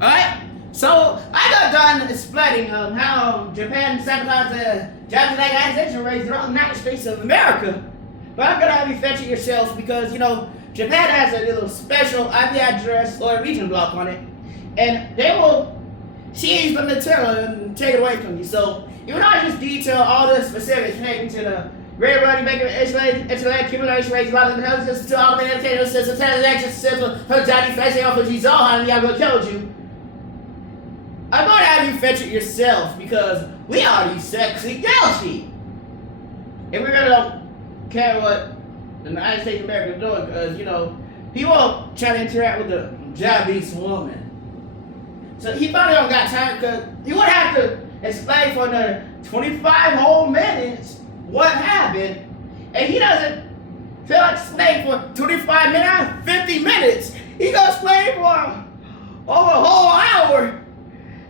Alright? So, I got done explaining how Japan sabotaged the Japanese organization raised throughout the United States of America. But I'm gonna have you fetch it yourself because, Japan has a little special IP address or a region block on it. And they will seize the material and take it away from you. So, even though I just detail all the specifics relating to the railroad, making internet accumulation rates, lot of intelligence, to automated entertainment systems, transaction systems, her daddy flashing off with Zalhan, and Yago killed you. I'm going to have you fetch it yourself because we are you sexy guilty. And we really don't care what the United States of America is doing because, people try to interact with the Japanese woman. So he probably don't got time because he would have to explain for another 25 whole minutes what happened. And he doesn't feel like explaining for 25 minutes, 50 minutes. He gonna explain for over a whole hour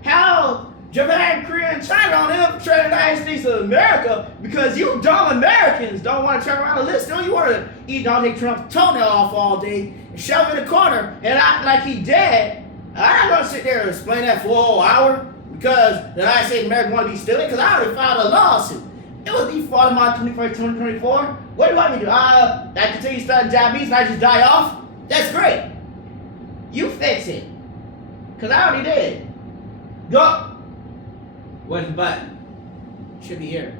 how Japan, Korea, and China don't infiltrate the United States of America because you dumb Americans don't want to turn around and listen. You want to eat Donald Trump's toenail off all day and shove him in the corner and act like he dead. I'm not going to sit there and explain that for a whole hour because the United States of America want to be stupid because I already filed a lawsuit. It was default March 21st, 2024. What do you want me to do? I continue studying Japanese and I just die off? That's great. You fix it. Because I already did. Go. Where's the button? Should be here.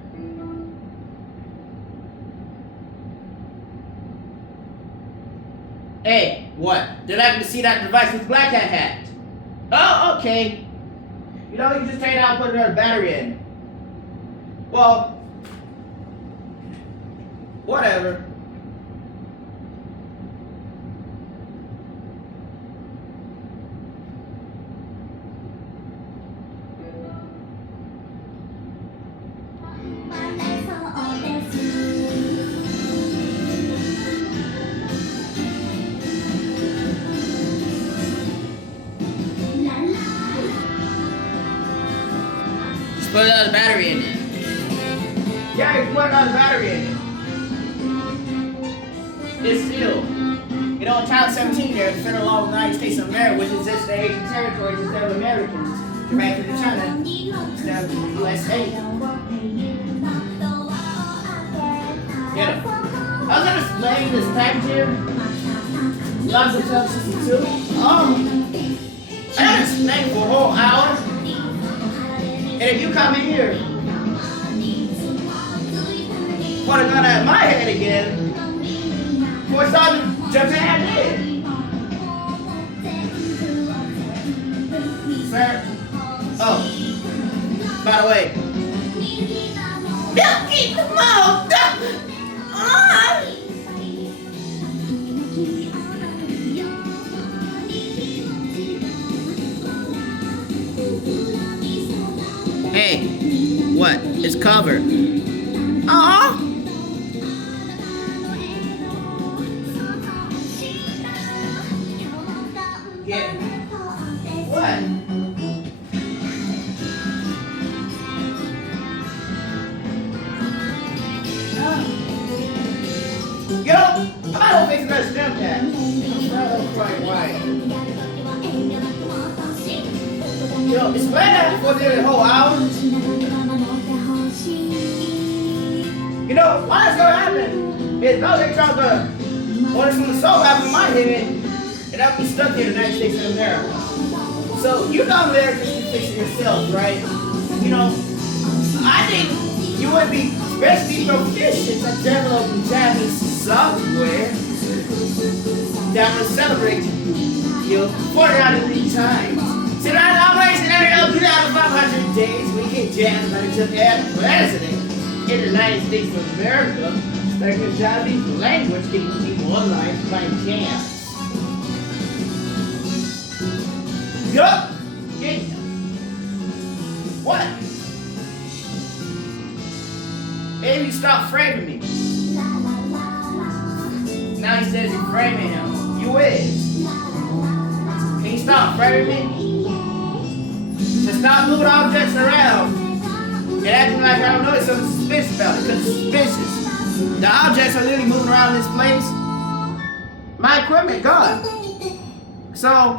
Hey, what? They're not going to see that device with Black Hat hacked. Oh, okay. You just take it out and put another battery in. Well, whatever. Put another battery in it. Yeah, you put another battery in it. It's still. Title 17 there, the federal law of the United States of America, which exists in the Asian territories instead of Americans. Japan to China instead of the USA. Get it. I was gonna explain this package here. Lots of stuff, system 2. I gotta explain for a whole hour. And if you come in here, point a gun at my head again, for something Japan did. Sir? Oh, by the way, don't keep the mouth. Hey, what? It's covered. Aww. Yeah. What? I don't think that's them that. I'm quite white. Explain that for the whole hour. Why that's gonna happen is they dropped the orders from the soul out of my head, and I'll be stuck here in the United States of America. So Americans can fix it yourself, right? I think you would be especially proficient at developing Japanese software that will celebrate you 40 out of 3 times. So that operation every other 2,500 days, we get Japan to add president in the United States of America, like the Japanese language keeping people alive by chance. Yup! Yeah. What? Maybe stop framing me. Now he says you're framing him. You is. Can you stop framing me? To stop moving objects around and acting like I don't know something suspicious about it, because it's suspicious. The objects are literally moving around this place. My equipment gone. So,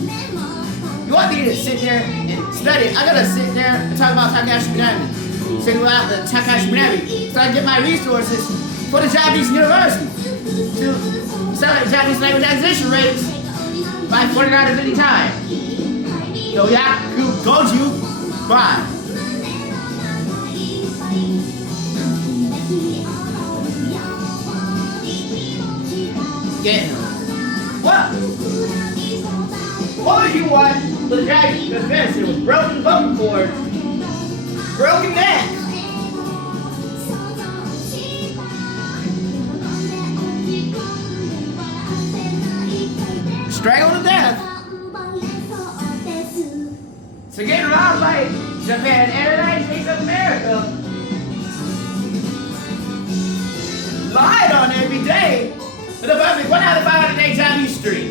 You want me to sit there and study? I gotta sit there and talk about Takashi Minami. Sit about the Takashi Minami. So I get my resources for the Japanese university to sell the Japanese language acquisition rates by 49 to 50 times. So Yaku Goju, bye. Get him. What would you want with the Japanese defense? It was broken vocal cords, broken neck. Strangled to death. So getting around by Japan and the United States of America lied on every day for the public 1 out of 500-day Japanese streak.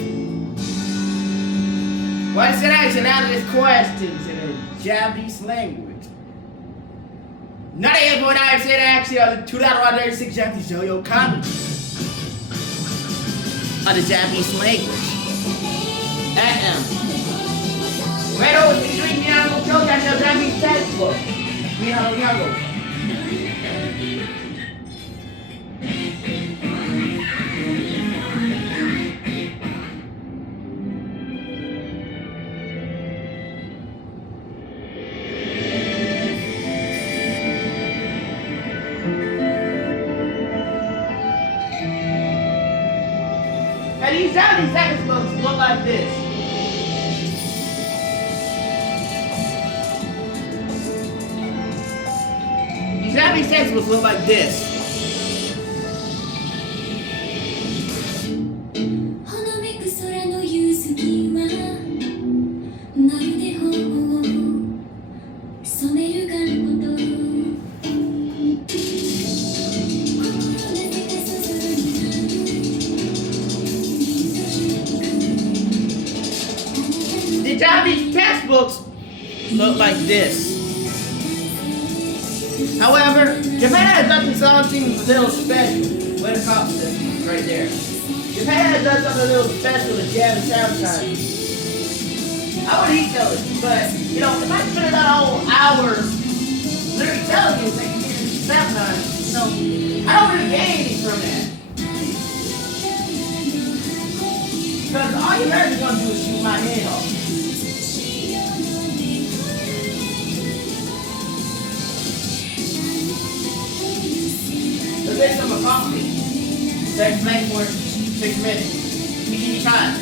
What is it action out of these questions in the Japanese language? 98.9% actually are the 2 out of 136 Japanese yo-yo kanji of the Japanese language. Right over between Nihongo Kyokai and the Japanese textbook. Nihongo. And these Japanese textbooks look like this. These Japanese textbooks look like this. The Japanese textbooks look like this. However, Japan has done something a little special when it comes to this right there. Japan has done something a little special to jam and sabotage. I would eat those, but you know, if I spend that whole hour literally telling you that you can sabotage, you know, I don't really gain anything from that. Because all you're ever gonna do is shoot my head off. Let's get some coffee. Takes maybe for 6 minutes. You give me time.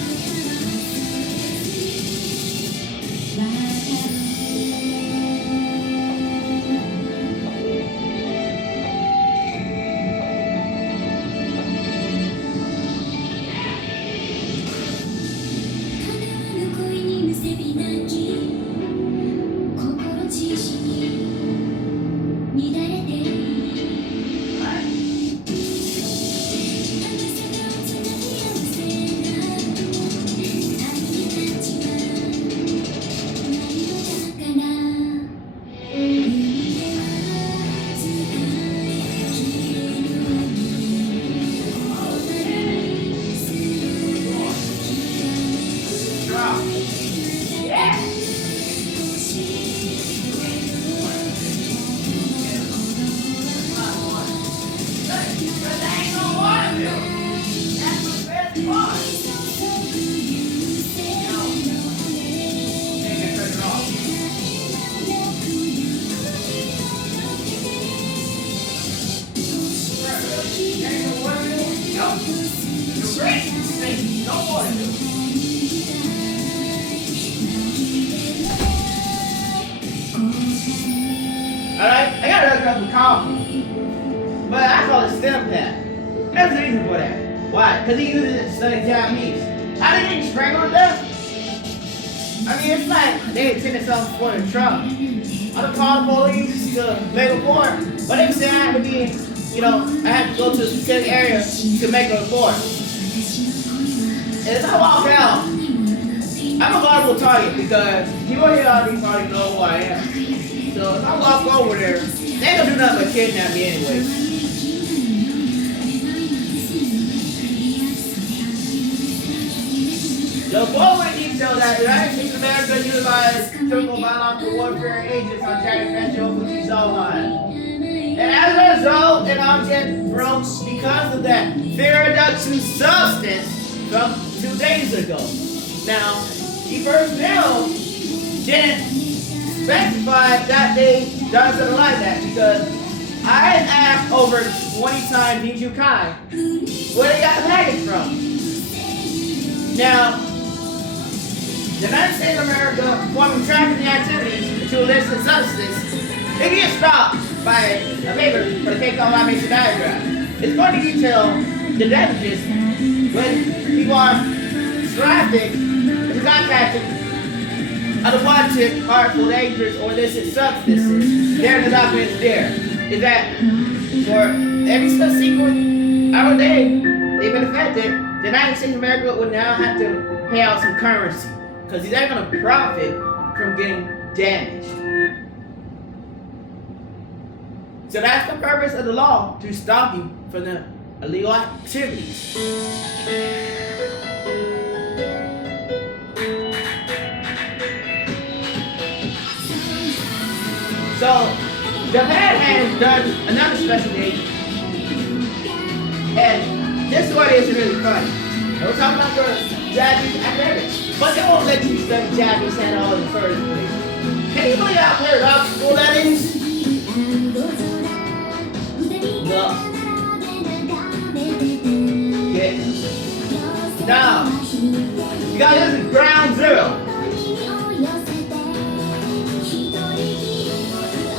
Alright, I got another cup of coffee, but I call it stem pad. There's a reason for that. Why? Because he uses it to study Japanese. How did he strangle to death? I mean, it's like they intended something for the truck. I don't call the police to make a report, but they said I had to be, you know, I had to go to a specific area to make a report. And if I walk out, I'm a vulnerable target because people here already probably know who I am. So if I walk over there, they ain't gonna do nothing but kidnap me anyway. The board would detail that the United States of America utilized chemical biological warfare agents on Japanese Throwhui Zohan. And as a result, an object broke because of that fear reduction substance from 2 days ago. Now, he personnel didn't specify that they done something like that because I had asked over 20 times Niju Kai where they got the package from. Now, the United States of America, performing trafficking activities to illicit substances, they get stopped by a paper for the cake on my basic diagram. It's going to detail the damages when people are trafficked and contacted unwanted, harmful, dangerous, or illicit substances. There the documents there. Is that for every subsequent hour day they've been affected, the United States of America would now have to pay out some currency because they're going to profit from getting damaged. So that's the purpose of the law, to stop you from the illegal activities. So Japan has done another special day, and this one is really funny. We're talking about the Japanese academics, but they won't let you study Japanese at all in the first place. Can you believe how paradoxical that is? No. Yeah. Now, you guys, this is ground zero.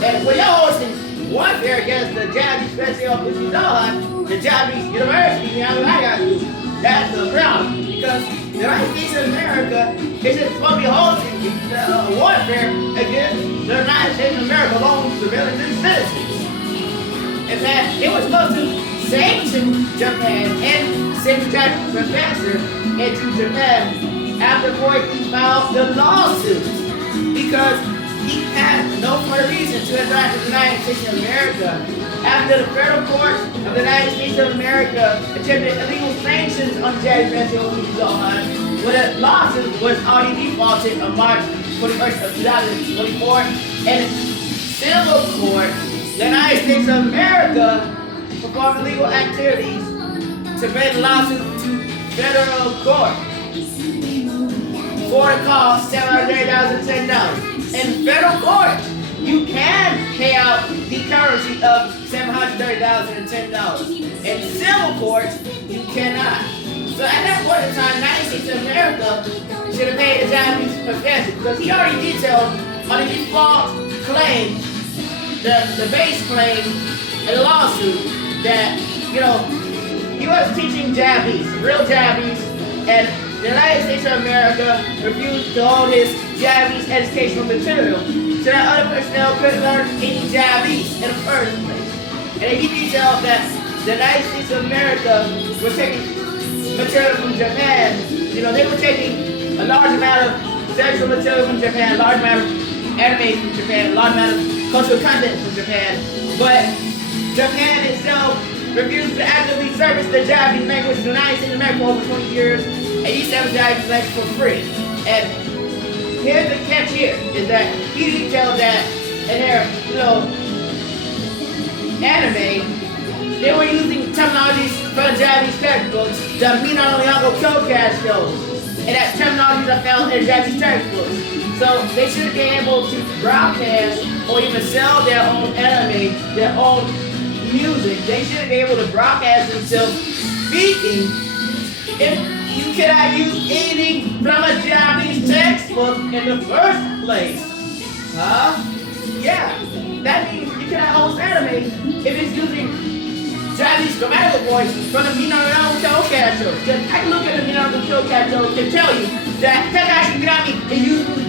And when y'all hosting warfare against the Japanese special officers, the Japanese university, that's the problem. Because the United States of America isn't supposed to be hosting warfare against the United States of America along with civilians and citizens. In fact, it was supposed to sanction Japan and send the Japanese professor into Japan after Koike filed the lawsuit because he had no further reason to attack the United States of America after the federal courts of the United States of America attempted illegal sanctions on the Japanese Zohan when the lawsuit was already defaulted on March 21st of 2024, and civil court, the United States of America performed illegal activities to bring the lawsuit to federal court for the cost $730,010. In federal court, you can pay out the currency of $730,010. In civil court, you cannot. So at that point in time, the United States of America should have paid the Japanese professor because he already detailed on the default claim, the base claim in the lawsuit that, he was teaching Japanese, real Japanese, and the United States of America refused to hold his Japanese educational material so that other personnel couldn't learn any Japanese in the first place. And he detailed that the United States of America was taking material from Japan. They were taking a large amount of sexual material from Japan, a large amount of anime from Japan, a large amount of cultural content from Japan, but Japan itself refused to actively service the Japanese language in the United States of America for over 20 years, and he served the Japanese language for free. And here's the catch here, is that he detailed that in their, anime, they were using terminologies from the Japanese textbooks, the Mina no Yango Kyokast shows, and that terminologies are found in the Japanese textbooks. So they should be able to broadcast or even sell their own anime, their own music. They should be able to broadcast themselves speaking. If you cannot use anything from a Japanese textbook in the first place, yeah, that means you cannot host anime if it's using Japanese grammatical points from the Mina no Yango Kyokast show. Because I can look at the Mina no Yango Kyokast show and tell you that Takashi Minami is using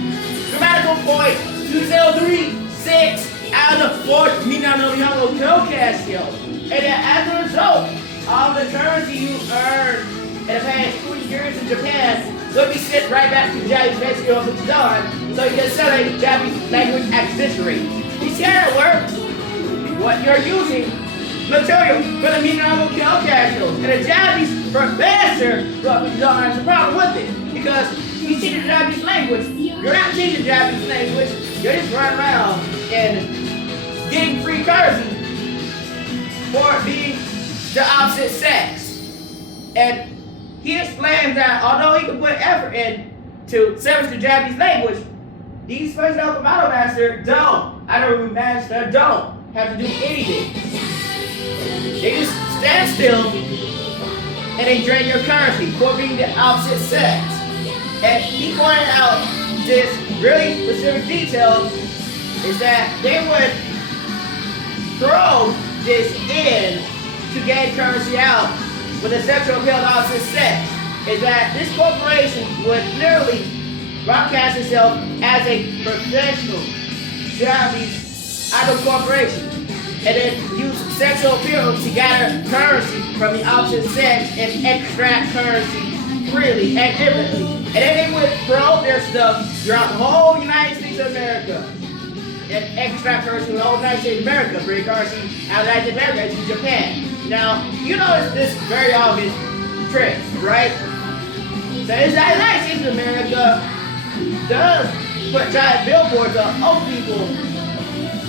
grammatical point 2036 out of the 4th Mina no Yango Kyokast show. And as a result, all the currency you earned in the past 20 years in Japan will be sent right back to Japanese basically off the done, so you can sell a Japanese language accessory. You see how it works? What you're using material for the Mina no Kyokast show, and a Japanese professor has a problem with it. because you teach the Japanese language. You're not teaching Japanese language. You're just running around and getting free currency for being the opposite sex. And he explains that although he can put effort in to service the Japanese language, these personnel from Automaster don't have to do anything. They just stand still and they drain your currency for being the opposite sex. And he pointed out this really specific detail is that they would throw this in to gain currency out with a sexual appeal to opposite sex. Is that this corporation would literally broadcast itself as a professional Japanese idol corporation and then use sexual appeal to gather currency from the opposite sex and extract currency freely and illegally. And then they would promote their stuff throughout the whole United States of America and extract currency from the whole United States of America, bring currency out of the United States of America to Japan. Now, you notice this very obvious trick, right? So the United States of America does put giant billboards up on people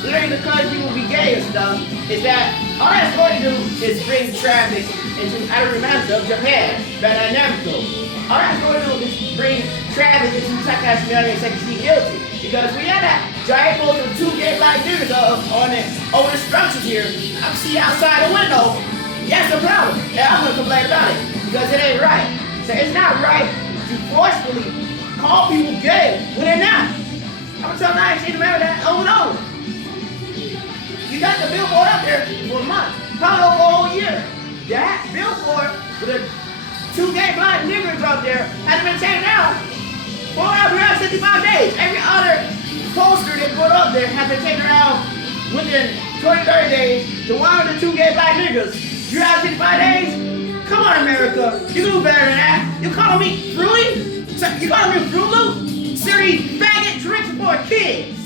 literally because people be gay and stuff, is that all that's going to do is bring traffic into Arumasu, Japan, Bandai Namco. All that's going to do is bring traffic into Takashi Miyamoto and Sekishiki Guilty. Because we had that giant post of 2 gay black dudes over the structures here. I see outside the window. That's the problem. And I'm going to complain about it because it ain't right. So it's not right to forcefully call people gay when they're not. I'm going to tell the United States of America that over and over. You got the billboard up there for a month, probably over a whole year. That billboard with the 2 gay blind niggers up there hasn't been taken out for 365 days. Every other poster they put up there has been taken out within 20, 30 days. The one with the 2 gay black niggers, 365 days? Come on, America. You can do better than that. You calling me fruity? You calling me Fruit Loop? Silly faggot drinks for kids.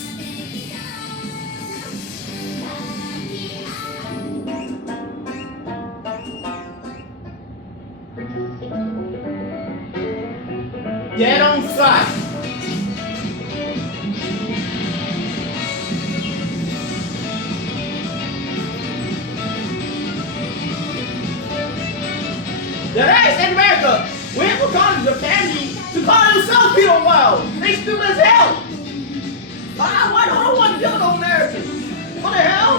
Dead on sight. The United States of America went from calling Japan to calling themselves Peter Wild. They stupid as hell. I don't want to kill no Americans. What the hell?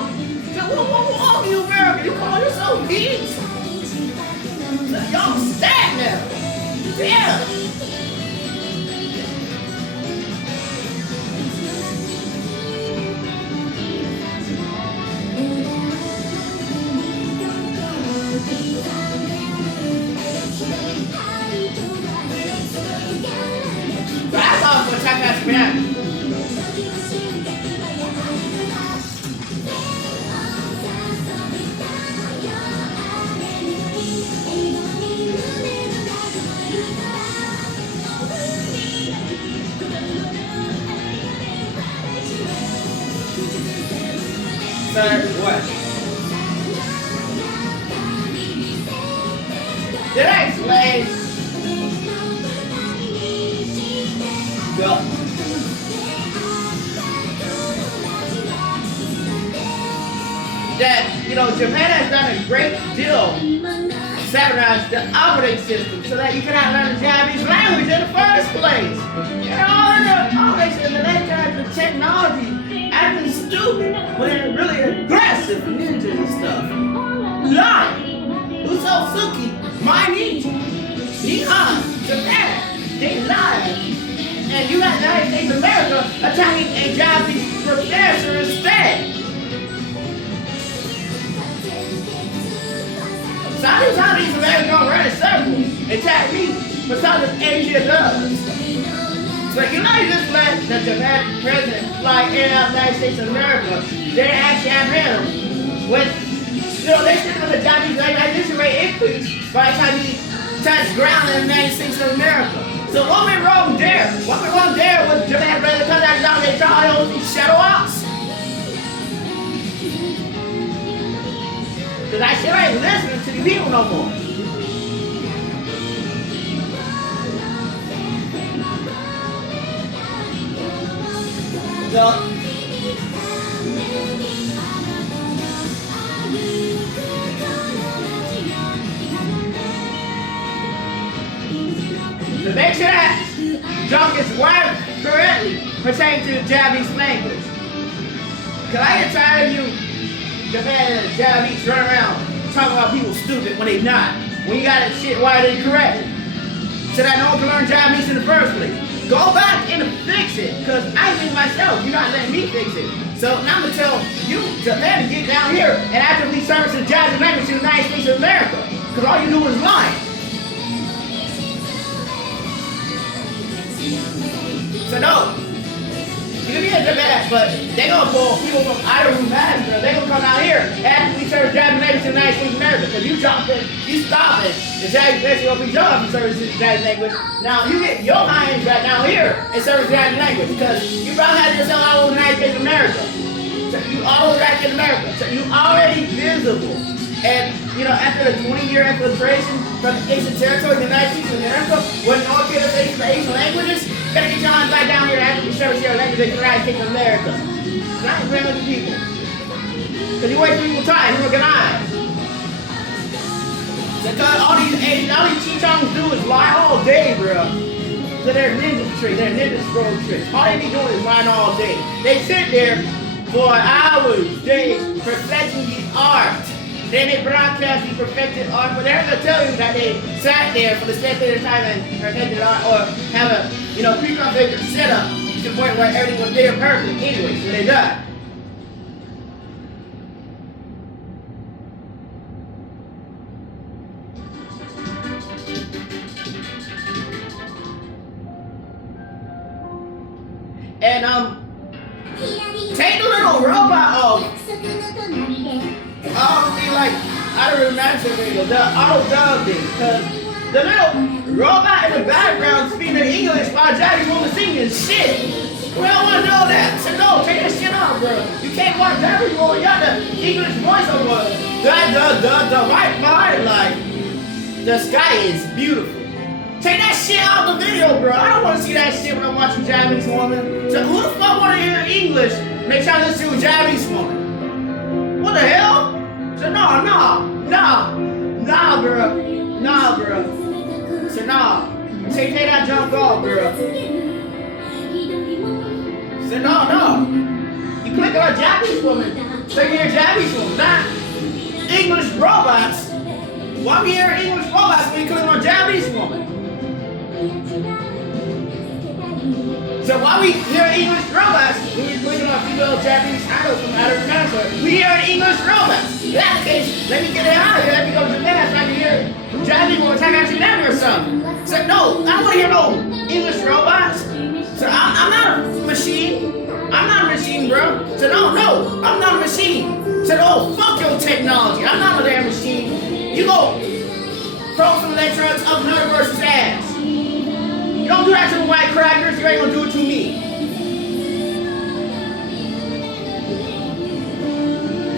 What wrong with you Americans? You call yourself peace? Y'all sad now. Yeah. That's all for Takashi Miyamoto. What? Did I explain? Well, that, Japan has done a great deal to standardize the operating system so that you cannot learn the Japanese language in the first place. All the latest technology acting stupid when they're really aggressive ninjas and stuff. Lying. Usotsuki, Mainichi, Nihon, Japan, they lie. And you got the United States of America attacking a Japanese professor instead. So how these Americans gonna run in circles and attack me for something Asia does? So you just let the Japan president fly in and out of the United States of America. They actually have him with, they said that the Japanese legalization rate increased by the time he touched ground in the United States of America. So what went wrong there? What went wrong there with Japan president coming out and down there trying all these shadow ops? Because I sure ain't listening to the people no more. Yup. To make sure that junk is worded correctly pertaining to the Japanese language. Cause I get tired of you Japan and the Japanese run around talking about people stupid when they not. When you got that shit worded correctly. So that no one can learn Japanese in the first place. Go back and fix it. Cause I did it myself. You're not letting me fix it. So now I'm gonna tell you, Japan, to get down here and actively service the Japanese language in the United States of America. Cause all you do is lying. So no, you can be a Japan, but they gonna pull people from either room manager. They gonna come out here and actively serve Japanese language in the United States of America. Cause you dropping, you stopping the Japanese language over your service the Japanese language. Now you get your hinds right down here and service the Japanese language. Cause you broadcast yourself all over the United States of America. So you all over the United States of America. So you already visible. And, you know, after the 20-year infiltration from the Asian territory, the United States of America, with no application for Asian languages, better get your hands right down here and actually service your language in the United States of America. Not agreeing with the people. Because you waste people's time, you look at eyes. Because all these Chichongs do is lie all day, bro. So they're ninja tricks, they're ninja scroll tricks. All they be doing is lying all day. They sit there for hours, days, perfecting the art. Then they broadcast the perfected art, but they're gonna tell you that they sat there for the set period of time and perfected art, or have a, you know, pre-configured setup to the point where everything was there perfect anyway, so they died. And take the little robot off. I don't remember the auto dub thing, because the little robot in the background speaking English while Japanese woman singing shit. We don't want to know that. So no, take that shit off, bro. You can't watch Japanese woman, you got the English voiceover. The right mind, like, the sky is beautiful. Take that shit out of the video, bro. I don't want to see that shit when I'm watching Japanese woman. So who the fuck want to hear English? Make sure I listen to a Japanese woman. What the hell? So nah, bro. Nah, bro. So nah. Take that jump off, bro. So no. You click on a Japanese woman. So you hear Japanese woman, not English robots. Why we hear English robots when you click on a Japanese woman? So why we hear English robots when you're clicking on female Japanese idols from outer America? We hear English robots. In that case, let me get it out of here. Let me go to Japan so I can hear Japanese will attack out Tsunami or something. So no, I don't want to hear no English robots. So I'm not a machine. I'm not a machine, bro. So no, I'm not a machine. So no, fuck your technology. I'm not a damn machine. You go throw some electrons up another person's ass. You don't do that to the white crackers, you ain't gonna do it to me.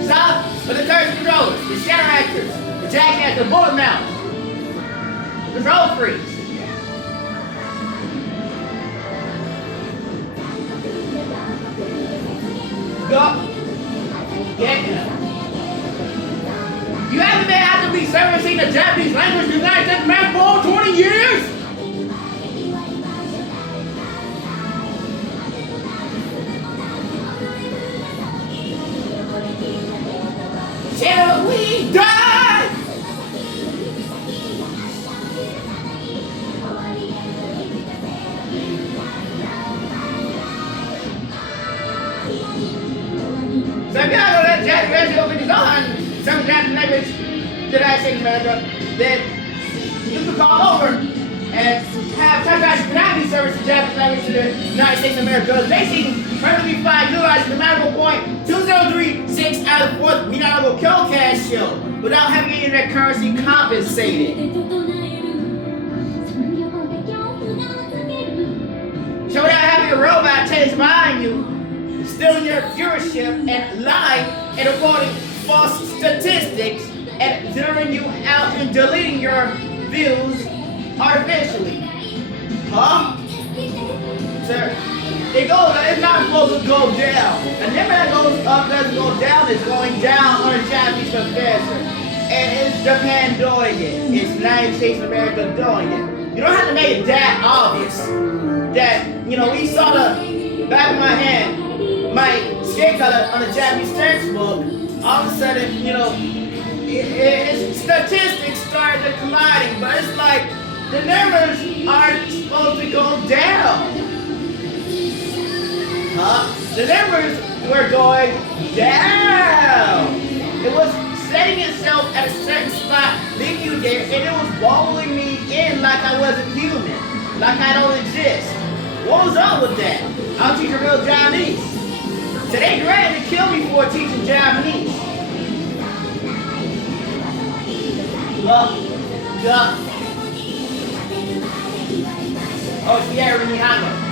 Stop with the curse controllers, the shadow actors, the jackass, the bullet mount, the control freaks. Go. Yeah. You haven't been actively servicing the Japanese language in the United States of America for over 20 years? Till we die! So if you're not gonna let Japanese open his own some Japanese language to the United States of America, then you can call over and have Takashi Konami service the Japanese language to the United States of America. They see perfectly fine utilizing the magical point 2036 out of the fourth Minato Killcast show without having any of that currency compensated. So without having a robot chase behind you, stealing your viewership and lying and reporting false statistics and zeroing you out and deleting your views artificially. Huh? Sir, it goes, it's not supposed to go down. And never that goes up doesn't go down, it's going down on a Japanese professor. And it's Japan doing it. It's the United States of America doing it. You don't have to make it that obvious. That, we saw the back of my hand, my skin color on the Japanese textbook. All of a sudden, its statistics started to colliding. But it's like, the numbers aren't supposed to go down. The numbers were going down. It was setting itself at a certain spot, leaving you there, and it was rolling me in like I wasn't human, like I don't exist. What was up with that? I'm teaching real Japanese. So they threatened to kill me for teaching Japanese. Oh, yeah, Rinihama.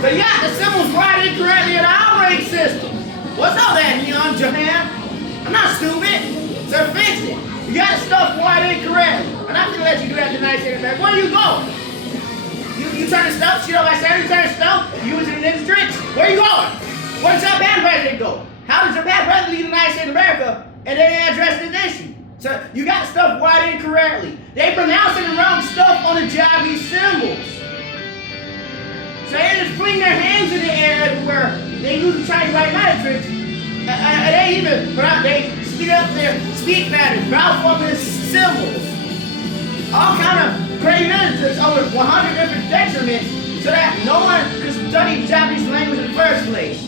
So yeah, the symbols right incorrectly in our rating system. What's up there, Neon Japan? I'm not stupid. So fix it. You got the stuff right incorrectly. I'm not gonna let you do that tonight, America. Where you going? You trying to stuff shit on my Saturday, you trying to stuff? You using ninja tricks? Where you going? Where does Japan president go? How does Japan president lead the United States of America and they didn't address this issue? So you got stuff right incorrectly. They pronouncing the wrong stuff on the Japanese symbols. So they just fling their hands in the air everywhere. They use the Chinese white magic tricks. And they speed up their speech patterns, malforming symbols. All kind of crazy ministers over 100 different detriments so that no one could study Japanese language in the first place.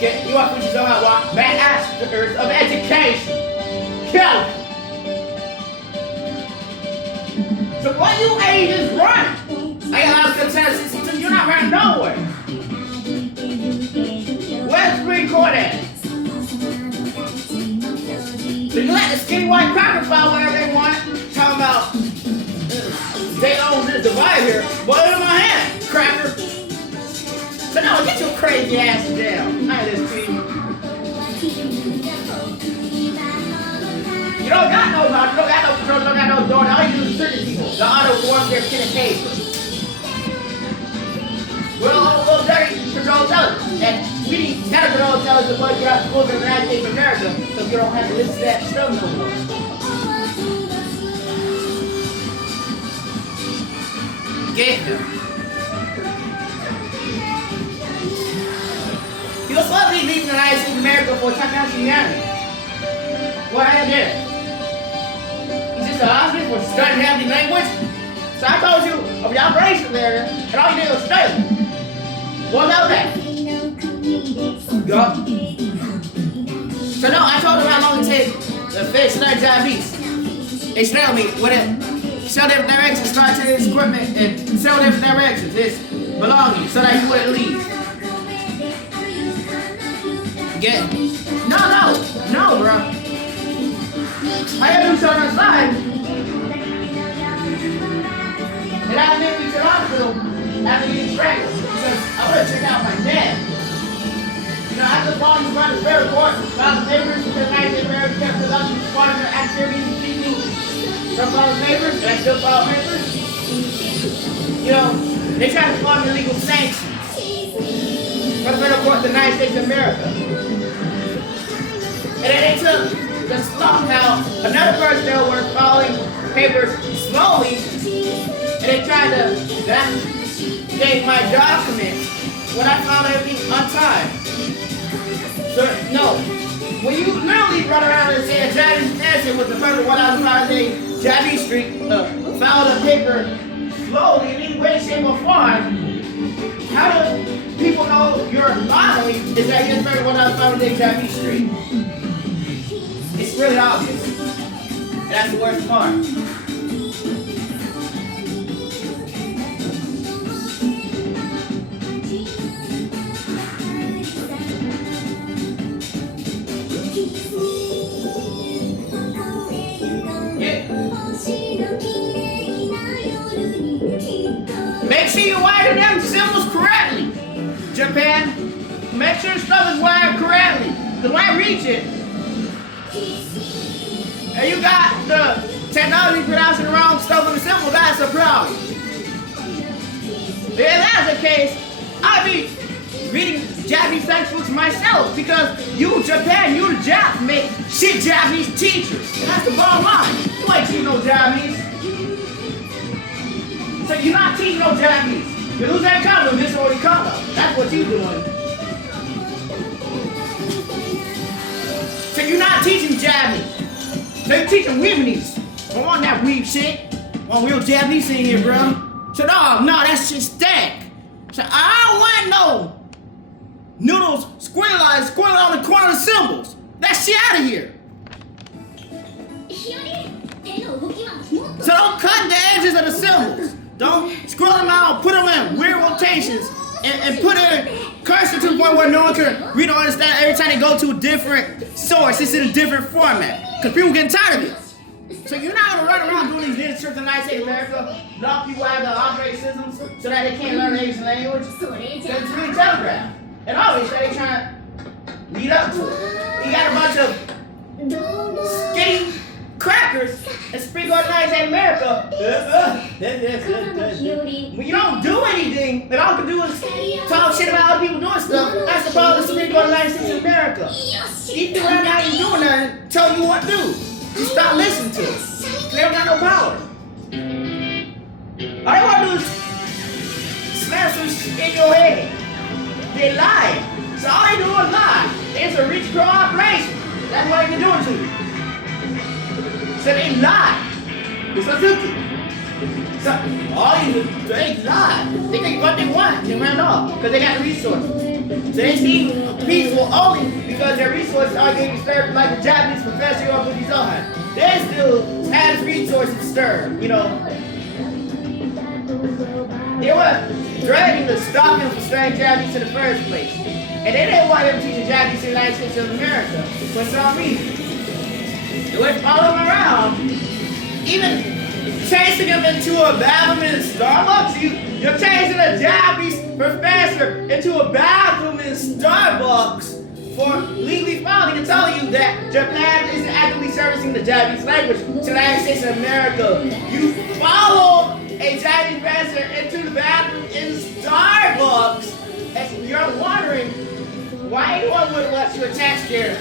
You are what you're talking about, masters of education. Kill. So what you age is running. I got a lot of consensus until you're not running nowhere. Where's the Supreme Court at? So you let the skinny white crackers file whatever they want, talking about they own this device here. Boil it in my hand, cracker. So no, get your crazy ass down. I just see you. You don't got no mouth, you don't got no control, you don't got no door. All you do is trick people. The auto warfare pen and paper. We're all dirty control tellers. And we need better control tellers to put you out schools in the United States of America so you don't have to listen to that stuff no more. Get him. He was supposed to be leaving the United States of America for Taiwan Miami. What happened there? He's just a hospital for studying Japanese language. So I told you of the operation there, and all you did was study. What about that? Yeah. So no, I told him how long it takes to finish learning Japanese. They snailed me with it. Sell different directions, start taking his equipment, and sell different directions, his belongings, so that he wouldn't leave. Get? No, bro. I gotta do something on the side. And I think we should hospital after getting strangled because I want to check out my dad. After the problems about the fair court, about the papers, because I did very kept the other part of the activities and people from file papers, and I still file papers. They try to file illegal sanctions from the federal court of the United States of America. And then they took the stuff how another person that were filing papers slowly, and they tried to backdate my documents when I filed everything on time. So, no. When you literally run around and say a Japanese person with the person 1058 Japanese Street filed a paper slowly in any way, shape, or form, how do people know you're lying is that you're 1058 Japanese Street? It's really obvious. And that's the worst part. Make sure you wire them symbols correctly. Japan, make sure stuff is wired correctly. Because when I reach it, and you got the technology pronouncing the wrong stuff in the symbol, that's a problem. If that's the case, I'd be reading Japanese textbooks myself because you, Japan, you the Japs make shit Japanese teachers. And that's the bottom line. You ain't teaching no Japanese. So you're not teaching no Japanese. You lose that color, this is what you color. That's what you doing. So you're not teaching Japanese. So you're teaching Weebnese. I want that weeb shit. I want real Japanese in here, bro. So no, that shit stank. So I don't want no noodles squiggling on the corner of the symbols. That shit out of here. So don't cut the edges of the symbols. Don't scroll them out, put them in weird rotations, and put in cursor to the point where no one can read or understand every time they go to a different source. It's in a different format. Because people getting tired of it. So you're not going to run around doing these ninja tricks in the United States of America, lock people out of the operating systems so that they can't learn the English language. So it's really telegraphed. And obviously they're trying to lead up to it. You got a bunch of skinny crackers and sprinkle on the United States of America. When you don't do anything, and all you can do is talk shit about other people doing stuff, that's the problem with sprinkle on the United States of America. Even around now you doing nothing, tell you what to do. Just stop listening to it. They don't got no power. All they want to do is smash some shit in your head. They lie. So all they do is lie. It's a rich cooperation. That's what they're doing to you. So they lie. It's a cookie. So all you do, they lie. They think what they want and run off because they got the resources. So they seem peaceful only because their resources are getting disturbed like the Japanese professor Throwing Zohan. They still have his resources disturbed, you know. They were dragging to stop him from studying Japanese in the first place. And they didn't want him to teach the Japanese in the United States of America for some reason. They would follow him around, even chasing him into a bathroom in Starbucks. You're chasing a Japanese professor into a bathroom in Starbucks for legally failing to tell you that Japan isn't actively servicing the Japanese language to the United States of America. You follow a Japanese professor into the bathroom in Starbucks, and you're wondering why anyone would let you attach their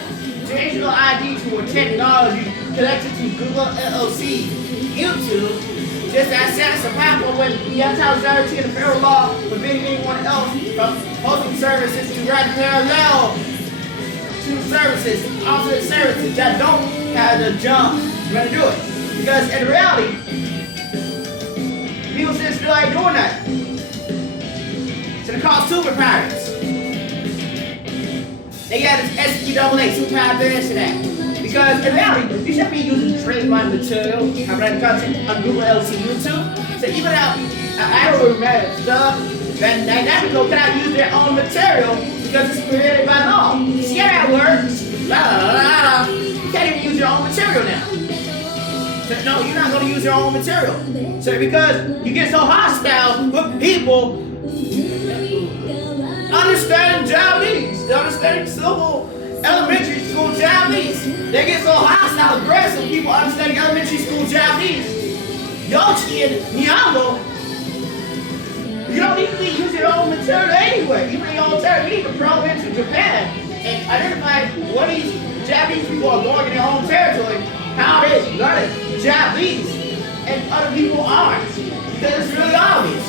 digital ID to a technology connected to Google LLC, YouTube, just as that's a platform when you have to have authority in the federal law preventing anyone else from hosting services to run parallel to services, alternate services that don't have the jump to do it. Because in reality, people still ain't doing that. So they're called super pirates. They got this SQAA, super pirates that. Because in reality, you shouldn't be using trademark material, copyrighted content on Google LLC YouTube. So even out I don't remember stuff, then Dynamico cannot use their own material because it's prohibited by law. See how that works? La la la la. You can't even use your own material now. So no, you're not going to use your own material. So because you get so hostile with people understanding Japanese, they understand civil elementary school Japanese. They get so hostile, aggressive, people understanding elementary school Japanese. Yoshi and Nihongo, you don't need to use your own material anyway. Even your own material, you need to probe into Japan and identify what these Japanese people are going in their own territory, how they learning Japanese, and other people aren't. Because it's really obvious.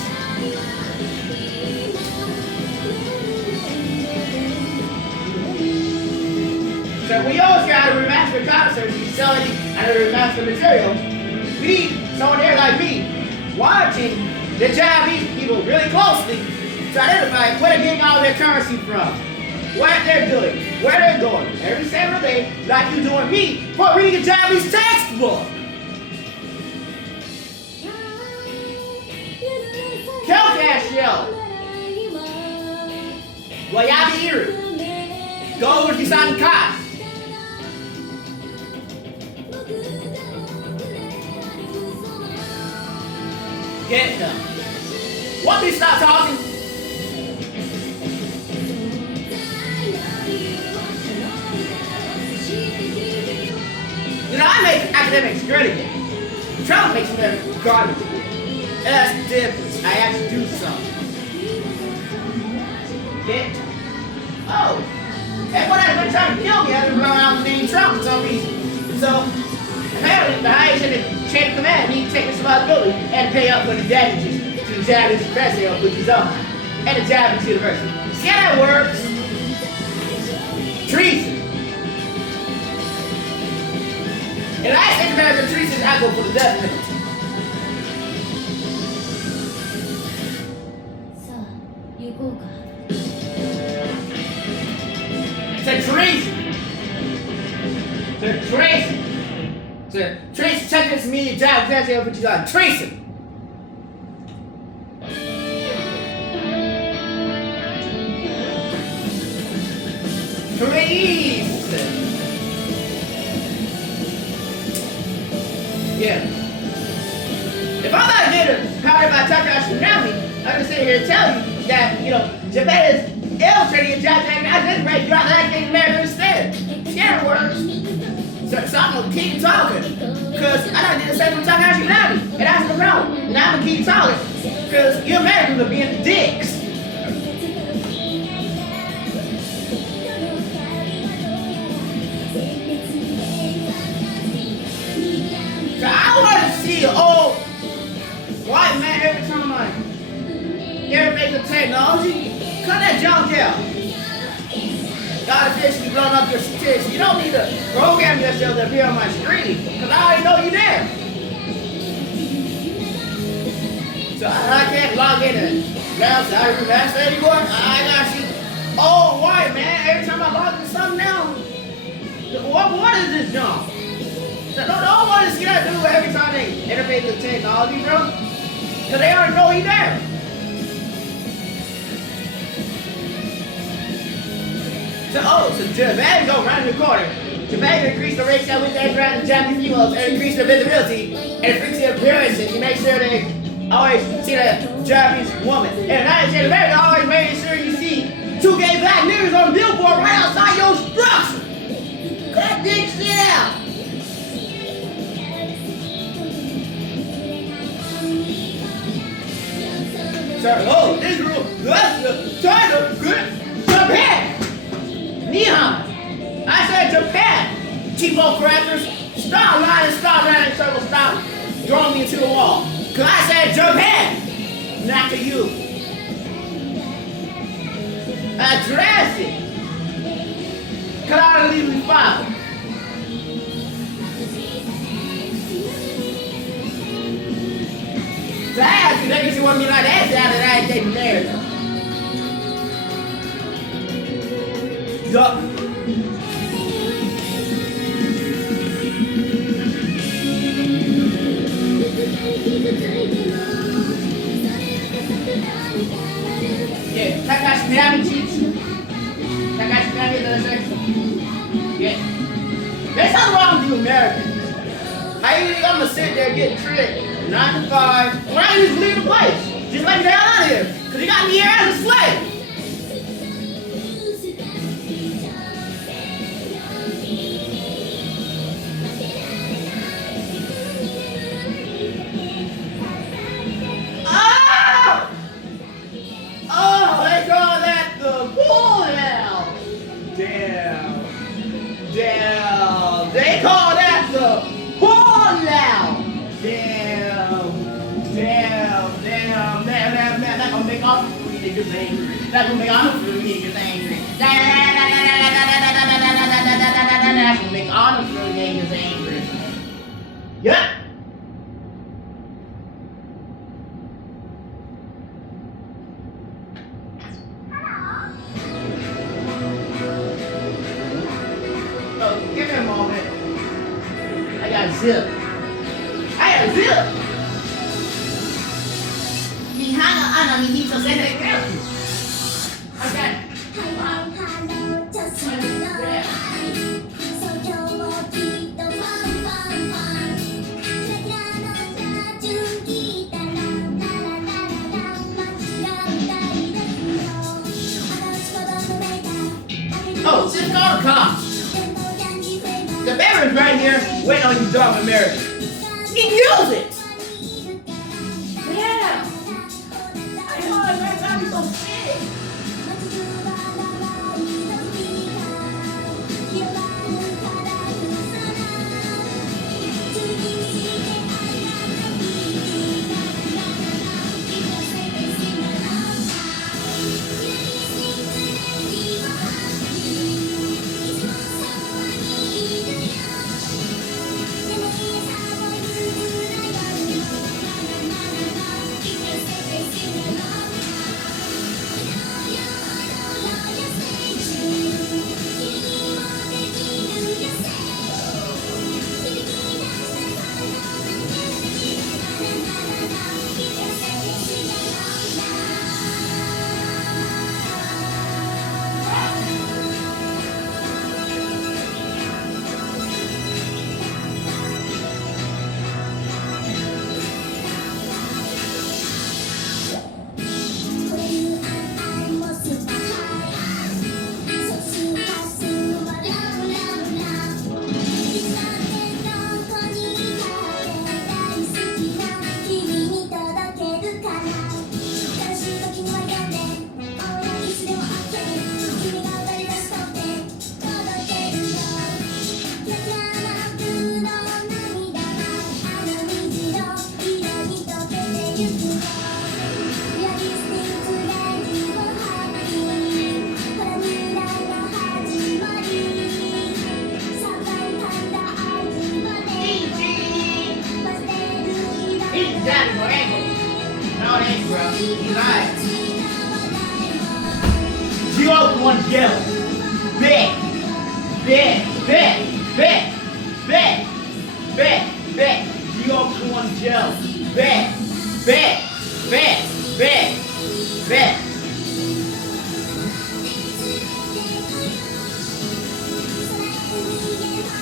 So we always got to remaster concerts, you selling and remaster material. We need someone there like me watching the Japanese people really closely to identify where they're getting all their currency from, what they're doing, where they're going. Every single day, like you doing me, for reading a Japanese textbook. Kelkashio. Wayabi-iru. Go with Kisan-kai. Get them. Want me to stop talking? You know, I make academics great again. Trump makes them garbage again. And that's the difference. I actually do something. Yeah. Oh. Everyone has been trying to kill me. I've been blowing out the name Trump for some reason. So, apparently, the highest in the chain of command need to take responsibility and pay up for the damages to the Japanese president, which is on, and the Japanese university. See how that works? Treason. And I think American treason, I go for the death penalty. To treason. To treason. To treason. Check this media job. President, which is on treason. Treason. Yeah. If I'm not getting powered by Takashi Minami, I'm gonna sit here and tell you that, Japan is infiltrating and Japan is right. You don't like things America instead. Yeah, it works. So I'm gonna keep talking. Because I done did the same with Takashi Minami. And that's the problem. And I'm gonna keep talking. Because you Americans are being dicks. So I want to see an old white man every time I make the technology. Cut that junk out. God officially blowing up your statistics. You don't need to program yourself to appear on my screen, because I already know you're there. So I can't log in and browse that anymore. I got you. Oh, white man, every time I log into something now, what is this junk? So don't want to see that dude every time they interface with technology, bro. Because they already know he's there. So Japan go around the corner. Japan increase the ratio with their around the Japanese females and increase their visibility and frequency of appearances to make sure they always see the Japanese woman. And the United States of America always making sure you see two gay black niggas on a billboard right outside your structure. Cut this shit out. So, this rule, that's China, good, Japan. Nihon. I said Japan. Cheapo crackers. Stop lying, stop running in circles, stop drawing me into the wall. Cause I said Japan. Not to you. Address it. Cause I don't leave me father. So I asked you, that you want me like that out of that day married. Yup. Yeah, Takashi Minami cheats. Takashi Minami is another section. Yeah. There's something wrong with you Americans. How you think I'm gonna sit there and get tricked 9 to 5 when I just leave the place? Just let me the hell out of here. Cause you got me here as a slave. They call that the porn now. Damn. That gonna make all the free niggas angry. That gonna make all the free niggas angry. That gonna make all the free niggas angry. Yep. Give me a moment. I got zip. Okay. Oh, just call the cops. The better weapons right here, waiting on you dumb Americans. You can use it. Yeah. I know, America gotta be so sick.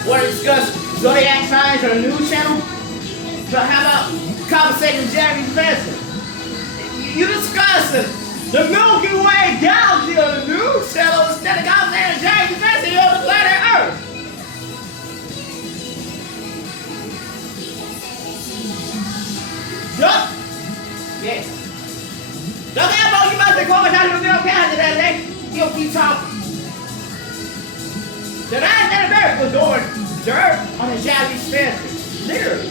Want to discuss zodiac signs on a news channel? So how about conversating with Jeremy Professor? You discuss the Milky Way galaxy on the news channel instead of conversating with Jeremy Professor here on the planet Earth. Yup. Yes. Don't ever you must be going down to the middle county that day. You'll keep talking. The United America was doing dirt on the Japanese fences. Literally.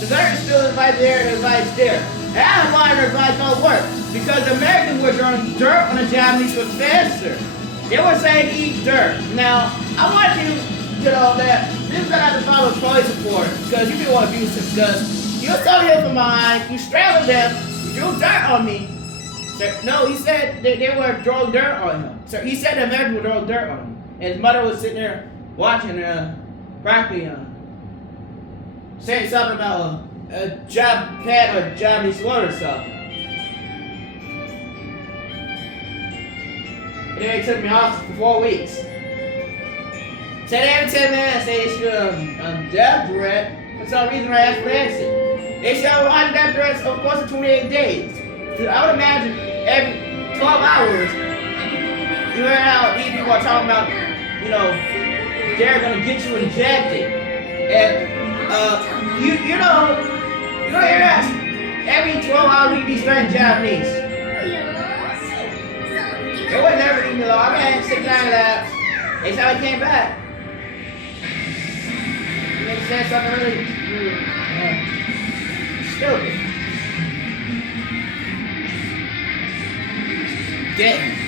The dirt is still advice there and advice there. That's why their advice don't work. Because the Americans were throwing dirt on the Japanese professor. They were saying eat dirt. Now, I want you to know that this is not to follow police support because you people want to abuse him because you stole him from mine, you strangled them, you threw dirt on me. No, he said they were throwing dirt on him. So he said the Americans were throwing dirt on him. And his mother was sitting there watching, practically saying something about a Japan or Japanese word or something. And then they took me off for 4 weeks. Said every 10 minutes they issued a death threat. For some reason I asked for exit. They issued a death threats of course in 28 days. Because I would imagine every 12 hours you heard how these people are talking about, you know, they're gonna get you injected. And you know, you don't hear that? Every 12 hours we be studying Japanese. It was never even though I had 6-9 labs. They said I came back. They said something really stupid. Didn't.